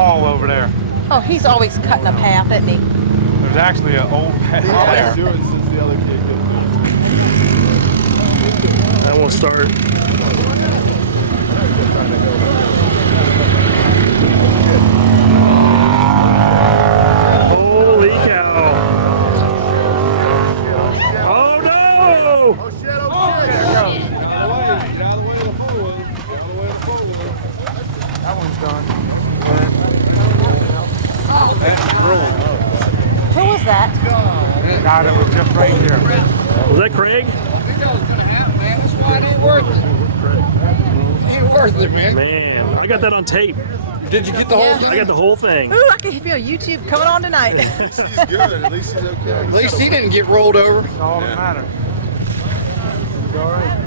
Paul over there. Oh, he's always cutting a path, isn't he? There's actually an old path there. That won't start. Holy cow. Oh no! Oh shit, oh shit. That one's done. Who was that? God, it was just right here. Was that Craig? That's why it ain't worth it. It ain't worth it, man. Man, I got that on tape. Did you get the whole thing? I got the whole thing. Ooh, I can feel YouTube coming on tonight. He's good. At least he's okay. At least he didn't get rolled over. That's all that matters. It's all right.